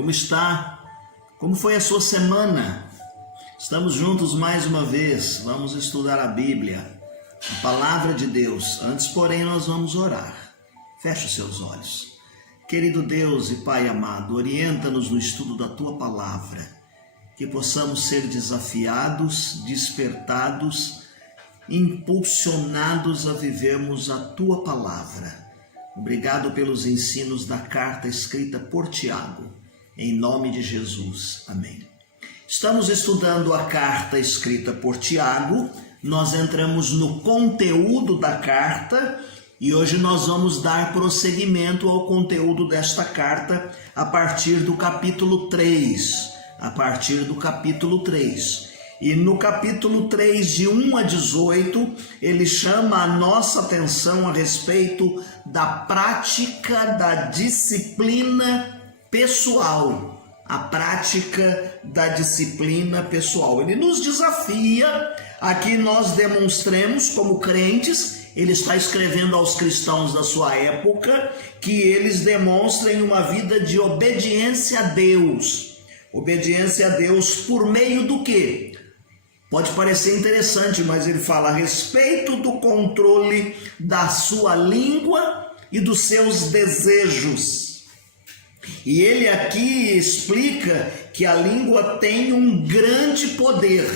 Como está? Como foi a sua semana? Estamos juntos mais uma vez, vamos estudar a Bíblia, a Palavra de Deus. Antes, porém, nós vamos orar. Feche os seus olhos. Querido Deus e Pai amado, orienta-nos no estudo da Tua Palavra, que possamos ser desafiados, despertados, impulsionados a vivermos a Tua Palavra. Obrigado pelos ensinos da carta escrita por Tiago. Em nome de Jesus. Amém. Estamos estudando a carta escrita por Tiago. Nós entramos no conteúdo da carta e hoje nós vamos dar prosseguimento ao conteúdo desta carta a partir do capítulo 3. E no capítulo 3, de 1 a 18, ele chama a nossa atenção a respeito da prática da disciplina pessoal. A prática da disciplina pessoal. Ele nos desafia a que nós demonstremos como crentes. Ele está escrevendo aos cristãos da sua época que eles demonstrem uma vida de obediência a Deus. Obediência a Deus por meio do quê? Pode parecer interessante, mas ele fala a respeito do controle da sua língua e dos seus desejos. E ele aqui explica que a língua tem um grande poder,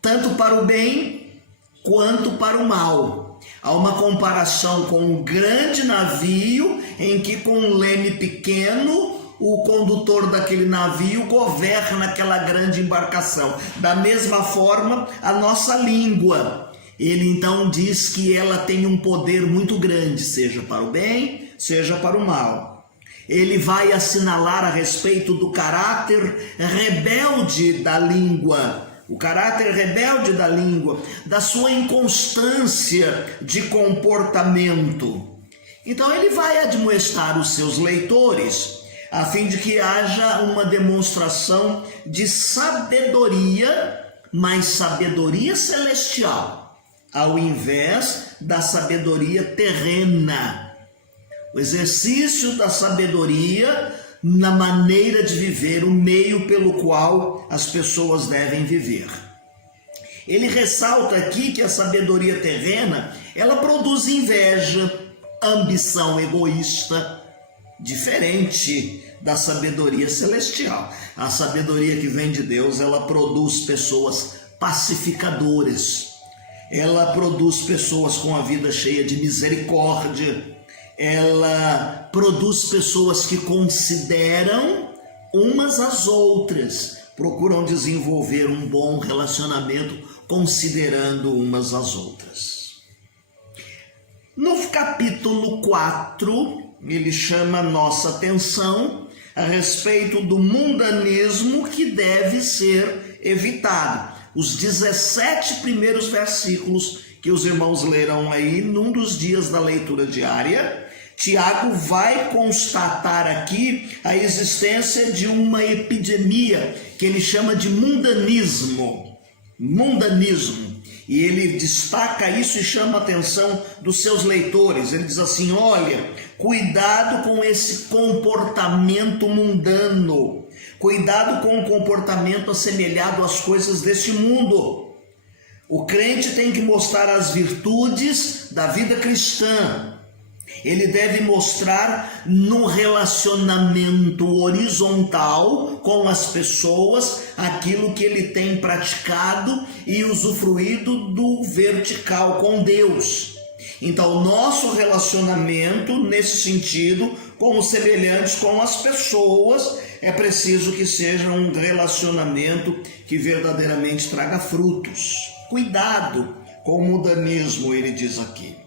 tanto para o bem quanto para o mal. Há uma comparação com um grande navio em que, com um leme pequeno, o condutor daquele navio governa aquela grande embarcação. Da mesma forma, a nossa língua. Ele então diz que ela tem um poder muito grande, seja para o bem, seja para o mal. Ele vai assinalar a respeito do caráter rebelde da língua. O caráter rebelde da língua, da sua inconstância de comportamento. Então ele vai admoestar os seus leitores a fim de que haja uma demonstração de sabedoria, mas sabedoria celestial, ao invés da sabedoria terrena. O exercício da sabedoria na maneira de viver, o meio pelo qual as pessoas devem viver. Ele ressalta aqui que a sabedoria terrena, ela produz inveja, ambição egoísta, diferente da sabedoria celestial. A sabedoria que vem de Deus, ela produz pessoas pacificadoras, ela produz pessoas com a vida cheia de misericórdia, ela produz pessoas que consideram umas às outras, procuram desenvolver um bom relacionamento considerando umas às outras. No capítulo 4, ele chama nossa atenção a respeito do mundanismo que deve ser evitado. Os 17 primeiros versículos que os irmãos leram aí num dos dias da leitura diária, Tiago vai constatar aqui a existência de uma epidemia que ele chama de mundanismo. E ele destaca isso e chama a atenção dos seus leitores. Ele diz assim: olha, cuidado com esse comportamento mundano. Cuidado com o comportamento assemelhado às coisas deste mundo. O crente tem que mostrar as virtudes da vida cristã. Ele deve mostrar no relacionamento horizontal com as pessoas aquilo que ele tem praticado e usufruído do vertical com Deus. Então, nosso relacionamento, nesse sentido, com os semelhantes, com as pessoas, é preciso que seja um relacionamento que verdadeiramente traga frutos. Cuidado com o mundanismo, ele diz aqui.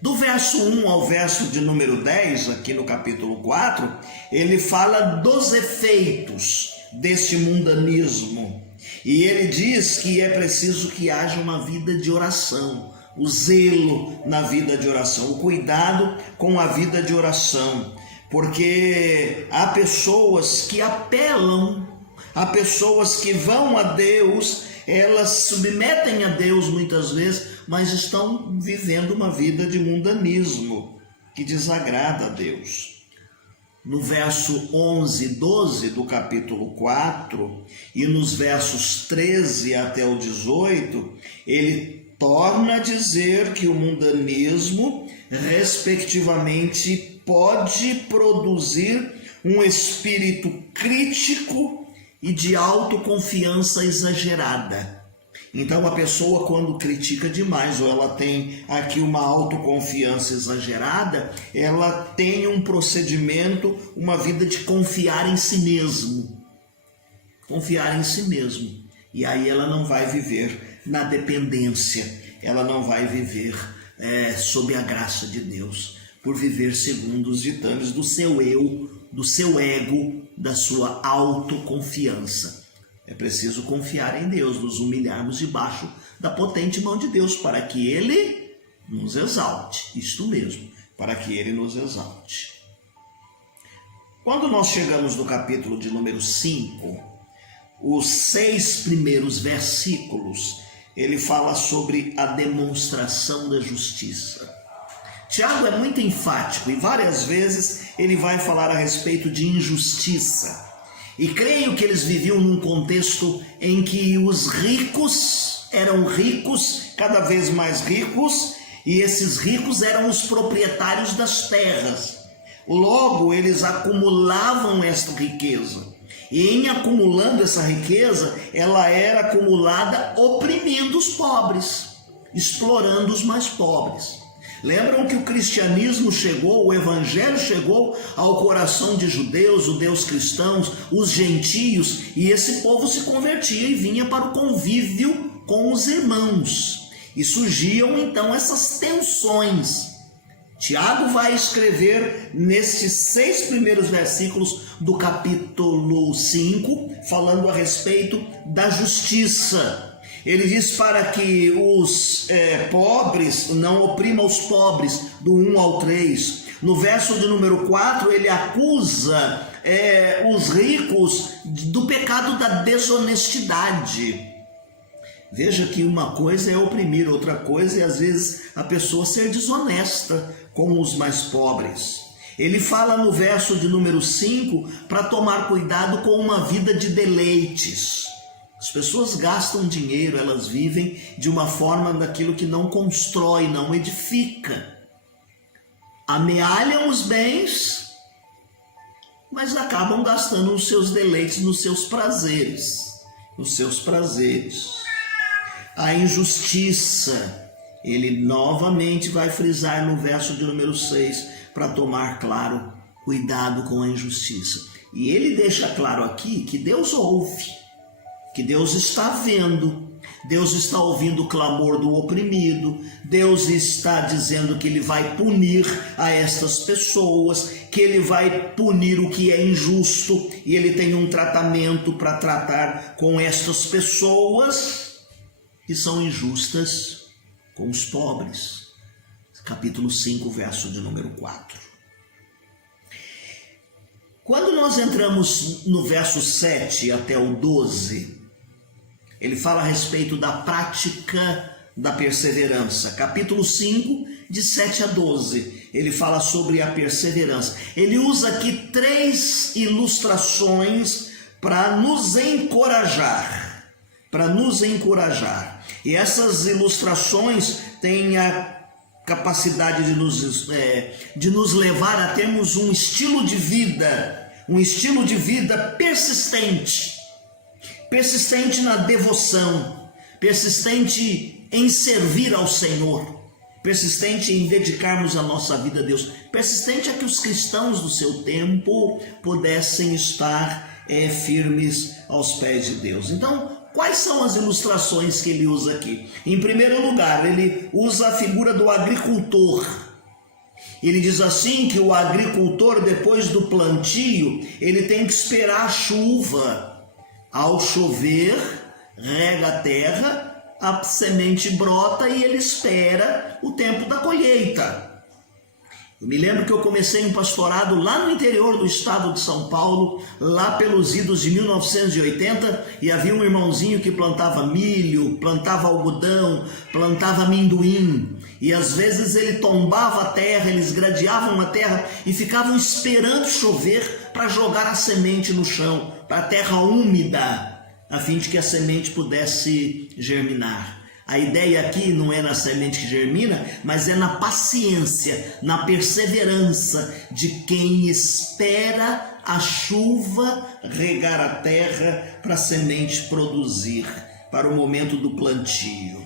Do verso 1 ao verso de número 10, aqui no capítulo 4, ele fala dos efeitos deste mundanismo. E ele diz que é preciso que haja uma vida de oração, o zelo na vida de oração, o cuidado com a vida de oração. Porque há pessoas que apelam, há pessoas que vão a Deus, elas submetem a Deus muitas vezes, mas estão vivendo uma vida de mundanismo que desagrada a Deus. no verso 11 e 12 do capítulo 4 e nos versos 13 até o 18, ele torna a dizer que o mundanismo, respectivamente, pode produzir um espírito crítico e de autoconfiança exagerada. Então a pessoa, quando critica demais, ou ela tem aqui uma autoconfiança exagerada, ela tem um procedimento, uma vida de confiar em si mesmo. Confiar em si mesmo. E aí ela não vai viver na dependência, ela não vai viver sob a graça de Deus, por viver segundo os ditames do seu eu, do seu ego, da sua autoconfiança. É preciso confiar em Deus, nos humilharmos debaixo da potente mão de Deus, para que Ele nos exalte. Isto mesmo, para que Ele nos exalte. Quando nós chegamos no capítulo de número 5, os 6 primeiros versículos, ele fala sobre a demonstração da justiça. Tiago é muito enfático e várias vezes ele vai falar a respeito de injustiça. E creio que eles viviam num contexto em que os ricos eram ricos, cada vez mais ricos, e esses ricos eram os proprietários das terras. Logo, eles acumulavam esta riqueza. E em acumulando essa riqueza, ela era acumulada oprimindo os pobres, explorando os mais pobres. Lembram que o cristianismo chegou, o evangelho chegou ao coração de judeus, judeus cristãos, os gentios, e esse povo se convertia e vinha para o convívio com os irmãos. E surgiam então essas tensões. Tiago vai escrever nestes 6 primeiros versículos do capítulo 5, falando a respeito da justiça. Ele diz para que os pobres não oprimam os pobres, do 1 ao 3. No verso de número 4, ele acusa os ricos do pecado da desonestidade. Veja que uma coisa é oprimir, outra coisa é às vezes a pessoa ser desonesta com os mais pobres. Ele fala no verso de número 5 para tomar cuidado com uma vida de deleites. As pessoas gastam dinheiro, elas vivem de uma forma daquilo que não constrói, não edifica. Amealham os bens, mas acabam gastando os seus deleites nos seus prazeres. Nos seus prazeres. A injustiça, ele novamente vai frisar no verso de número 6, para tomar, claro, cuidado com a injustiça. E ele deixa claro aqui que Deus ouve, que Deus está vendo, Deus está ouvindo o clamor do oprimido, Deus está dizendo que Ele vai punir a estas pessoas, que Ele vai punir o que é injusto, e Ele tem um tratamento para tratar com estas pessoas que são injustas com os pobres. Capítulo 5, verso de número 4. Quando nós entramos no verso 7 até o 12, ele fala a respeito da prática da perseverança. Capítulo 5, de 7 a 12, ele fala sobre a perseverança. Ele usa aqui 3 ilustrações para nos encorajar. E essas ilustrações têm a capacidade de nos levar a termos um estilo de vida persistente na devoção, persistente em servir ao Senhor, persistente em dedicarmos a nossa vida a Deus, persistente a que os cristãos do seu tempo pudessem estar firmes aos pés de Deus. Então, quais são as ilustrações que ele usa aqui? Em primeiro lugar, ele usa a figura do agricultor. Ele diz assim que o agricultor, depois do plantio, ele tem que esperar a chuva. Ao chover, rega a terra, a semente brota e ele espera o tempo da colheita. Eu me lembro que eu comecei um pastorado lá no interior do estado de São Paulo, lá pelos idos de 1980, e havia um irmãozinho que plantava milho, plantava algodão, plantava amendoim, e às vezes ele tombava a terra, eles gradeavam a terra e ficavam esperando chover para jogar a semente no chão, para a terra úmida, a fim de que a semente pudesse germinar. A ideia aqui não é na semente que germina, mas é na paciência, na perseverança de quem espera a chuva regar a terra para a semente produzir, para o momento do plantio.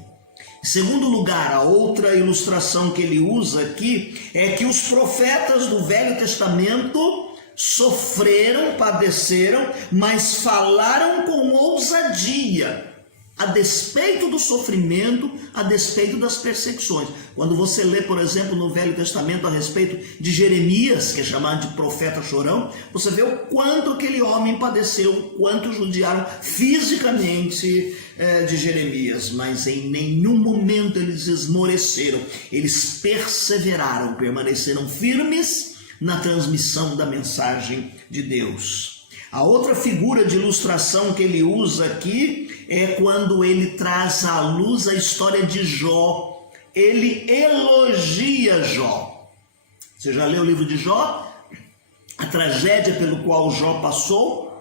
Em segundo lugar, a outra ilustração que ele usa aqui é que os profetas do Velho Testamento sofreram, padeceram, mas falaram com ousadia, a despeito do sofrimento, a despeito das perseguições. Quando você lê, por exemplo, no Velho Testamento a respeito de Jeremias, que é chamado de profeta chorão, você vê o quanto aquele homem padeceu, o quanto judiaram fisicamente de Jeremias, mas em nenhum momento eles esmoreceram, eles perseveraram, permaneceram firmes na transmissão da mensagem de Deus. A outra figura de ilustração que ele usa aqui é quando ele traz à luz a história de Jó. Ele elogia Jó. Você já leu o livro de Jó? A tragédia pelo qual Jó passou?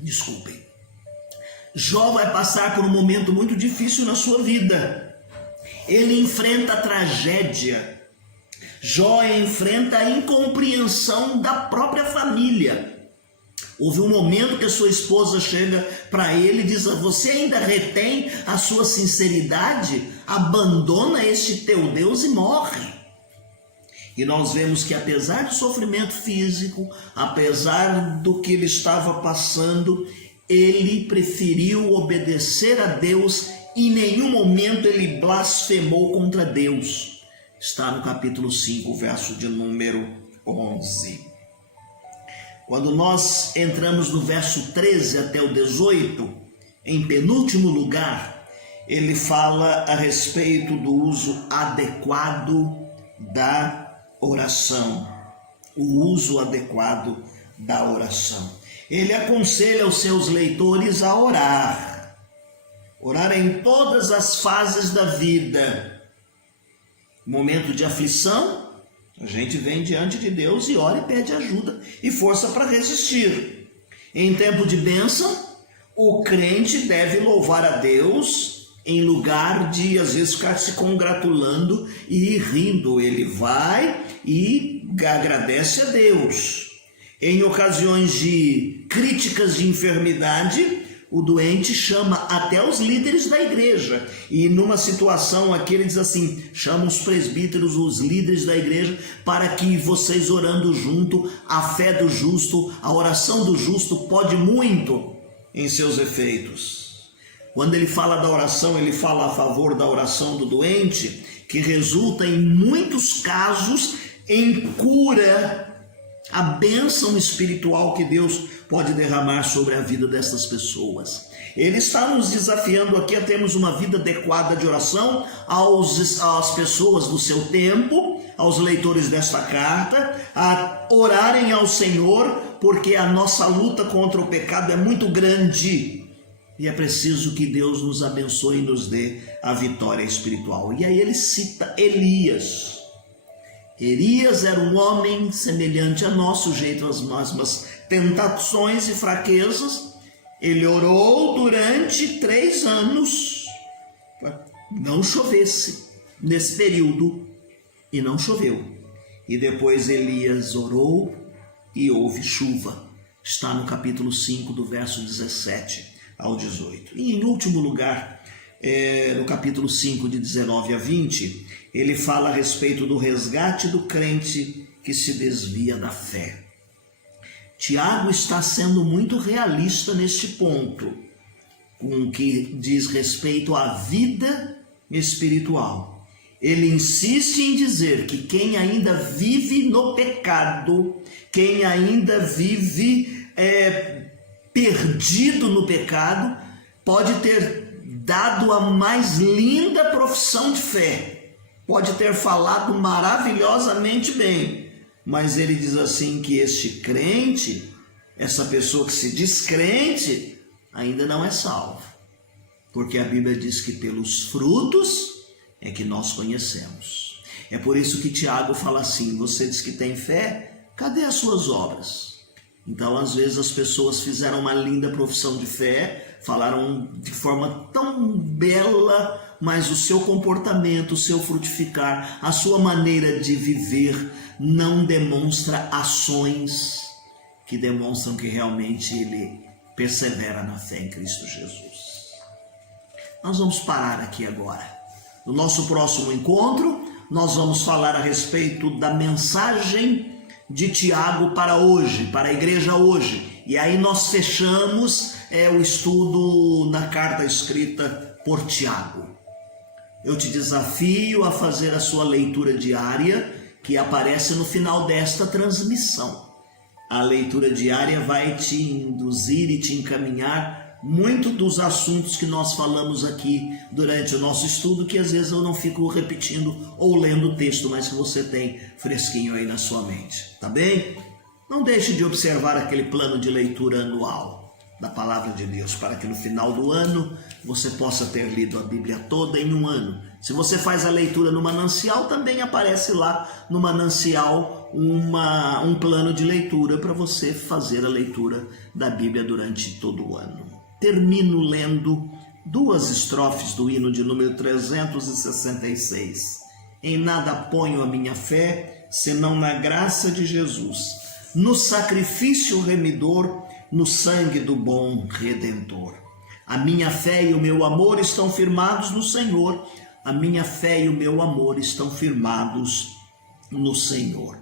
Desculpem. Jó vai passar por um momento muito difícil na sua vida. Ele enfrenta a tragédia. Jó enfrenta a incompreensão da própria família. Houve um momento que a sua esposa chega para ele e diz: você ainda retém a sua sinceridade? Abandona este teu Deus e morre. E nós vemos que apesar do sofrimento físico, apesar do que ele estava passando, ele preferiu obedecer a Deus e em nenhum momento ele blasfemou contra Deus. Está no capítulo 5, verso de número 11. Quando nós entramos no verso 13 até o 18, em penúltimo lugar, ele fala a respeito do uso adequado da oração. O uso adequado da oração. Ele aconselha os seus leitores a orar. Orar em todas as fases da vida. Momento de aflição, a gente vem diante de Deus e ora e pede ajuda e força para resistir. Em tempo de bênção, o crente deve louvar a Deus em lugar de, às vezes, ficar se congratulando e rindo. Ele vai e agradece a Deus. Em ocasiões de críticas de enfermidade, o doente chama até os líderes da igreja. E numa situação aqui ele diz assim: chama os presbíteros, os líderes da igreja, para que vocês orando junto, a fé do justo, a oração do justo pode muito em seus efeitos. Quando ele fala da oração, ele fala a favor da oração do doente, que resulta em muitos casos em cura, a bênção espiritual que Deus pode derramar sobre a vida dessas pessoas. Ele está nos desafiando aqui a termos uma vida adequada de oração às pessoas do seu tempo, aos leitores desta carta, a orarem ao Senhor, porque a nossa luta contra o pecado é muito grande e é preciso que Deus nos abençoe e nos dê a vitória espiritual. E aí ele cita Elias. Elias era um homem semelhante a nós, sujeito às mesmas tentações e fraquezas. Ele orou durante 3 anos para não chovesse nesse período, e não choveu. E depois Elias orou e houve chuva. Está no capítulo 5, do verso 17 ao 18. E em último lugar, no capítulo 5, de 19 a 20, ele fala a respeito do resgate do crente que se desvia da fé. Tiago está sendo muito realista neste ponto, com o que diz respeito à vida espiritual. Ele insiste em dizer que quem ainda vive no pecado, quem ainda vive perdido no pecado, pode ter dado a mais linda profissão de fé, pode ter falado maravilhosamente bem, mas ele diz assim que este crente, essa pessoa que se diz crente, ainda não é salvo, porque a Bíblia diz que pelos frutos é que nós conhecemos. É por isso que Tiago fala assim: você diz que tem fé, cadê as suas obras? Então, às vezes, as pessoas fizeram uma linda profissão de fé, falaram de forma tão bela, mas o seu comportamento, o seu frutificar, a sua maneira de viver não demonstra ações que demonstram que realmente ele persevera na fé em Cristo Jesus. Nós vamos parar aqui agora. No nosso próximo encontro, nós vamos falar a respeito da mensagem de Tiago para hoje, para a igreja hoje. E aí nós fechamos o estudo na carta escrita por Tiago. Eu te desafio a fazer a sua leitura diária, que aparece no final desta transmissão. A leitura diária vai te induzir e te encaminhar muito dos assuntos que nós falamos aqui durante o nosso estudo, que às vezes eu não fico repetindo ou lendo o texto, mas que você tem fresquinho aí na sua mente, tá bem? Não deixe de observar aquele plano de leitura anual da Palavra de Deus, para que no final do ano você possa ter lido a Bíblia toda em um ano. Se você faz a leitura no manancial, também aparece lá no manancial um plano de leitura para você fazer a leitura da Bíblia durante todo o ano. Termino lendo 2 estrofes do hino de número 366. Em nada ponho a minha fé, senão na graça de Jesus, no sacrifício remidor, no sangue do bom Redentor. A minha fé e o meu amor estão firmados no Senhor, a minha fé e o meu amor estão firmados no Senhor.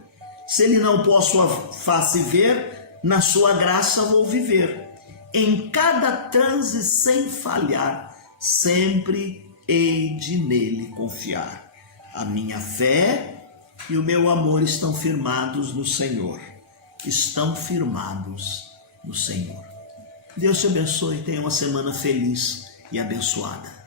Se ele não posso a face ver, na sua graça vou viver. Em cada transe sem falhar, sempre hei de nele confiar. A minha fé e o meu amor estão firmados no Senhor. Estão firmados no Senhor. Deus te abençoe e tenha uma semana feliz e abençoada.